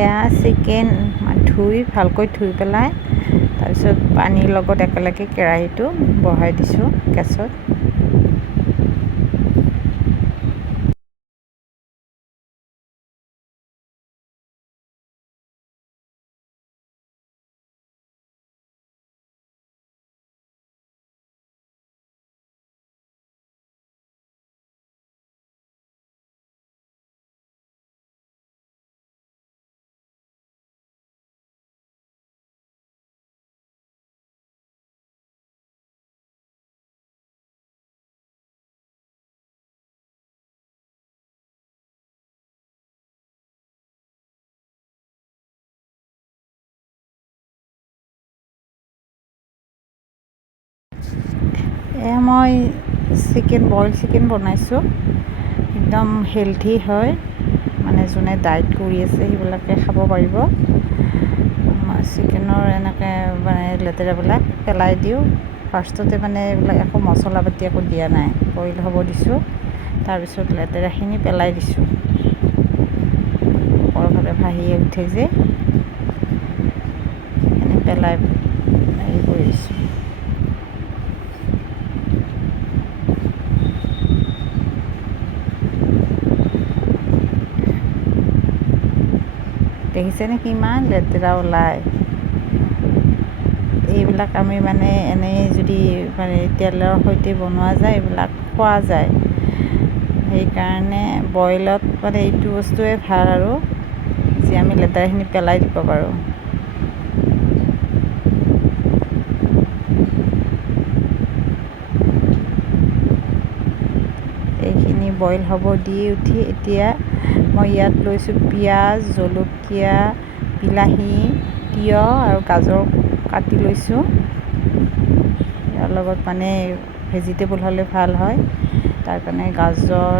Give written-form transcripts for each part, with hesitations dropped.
এয়া চিকেন ভালকৈ ধুই পেলাই তাৰপিছত পানীৰ লগত একেলগে কেৰাহীটো বহাই দিছোঁ গেছত। এয়া মই বইল চিকেন বনাইছোঁ। একদম হেলথি হয়, মানে যোনে ডায়েট কৰি আছে সেইবিলাকে খাব পাৰিব। মই চিকেনৰ এনেকৈ মানে লেতেৰাবিলাক পেলাই দিওঁ। ফাৰ্ষ্টতে মানে এইবিলাক একো মছলা পাতি একো দিয়া নাই, বইল হ'ব দিছোঁ। তাৰপিছত লেতেৰাখিনি পেলাই দিছোঁ, ওপৰফালে ভাহি উঠে যে এনে পেলাই হেৰি কৰিছোঁ। দেখিছেনে কিমান লেতেৰা ওলায়। এইবিলাক আমি মানে এনেই যদি মানে তেলৰ সৈতে বনোৱা যায় এইবিলাক খোৱা যায়। সেইকাৰণে বইলত মানে এইটো বস্তুৱে ভাল আৰু যে আমি লেতেৰাখিনি পেলাই দিব পাৰোঁ। এইখিনি বইল হ'ব দি উঠি এতিয়া মই ইয়াত লৈছোঁ পিঁয়াজ, জলকীয়া, বিলাহী, তিয়ঁহ আৰু গাজৰ কাটি লৈছোঁ। ইয়াৰ লগত মানে ভেজিটেবল হ'লে ভাল হয়, তাৰ কাৰণে গাজৰ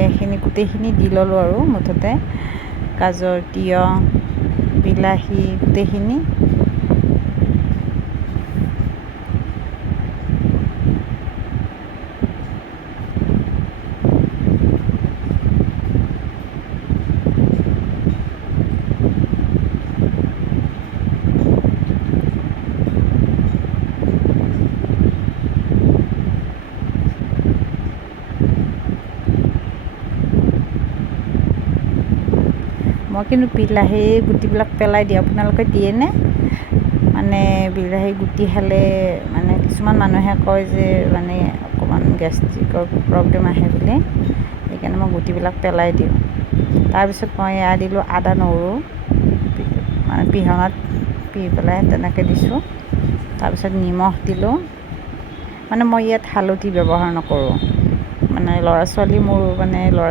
এইখিনি গোটেইখিনি দি ল'লোঁ আৰু মুঠতে গাজৰ, তিয়ঁহ, বিলাহী গোটেইখিনি। মই কিন্তু বিলাহীৰ গুটিবিলাক পেলাই দিওঁ, আপোনালোকে দিয়েনে? মানে বিলাহী গুটি খালে মানে কিছুমান মানুহে কয় যে মানে অকণমান গেষ্ট্ৰিকৰ প্ৰব্লেম আহে বুলি, সেইকাৰণে মই গুটিবিলাক পেলাই দিওঁ। তাৰপিছত মই এয়া দিলোঁ আদা নহৰু, মানে পিহনাত পিহি পেলাই তেনেকৈ দিছোঁ। তাৰপিছত নিমখ দিলোঁ। মানে মই ইয়াত হালধি ব্যৱহাৰ নকৰোঁ, মানে ল'ৰা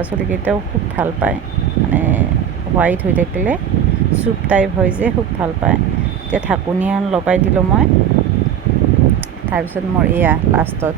ছোৱালীকেইটাও খুব ভাল পায়, মানে হোৱাইট হৈ থাকিলে চুপ টাইপ হয় যে খুব ভাল পায়। এতিয়া ঢাকনি এখন লগাই দিলোঁ মই। তাৰপিছত মোৰ এয়া লাষ্টত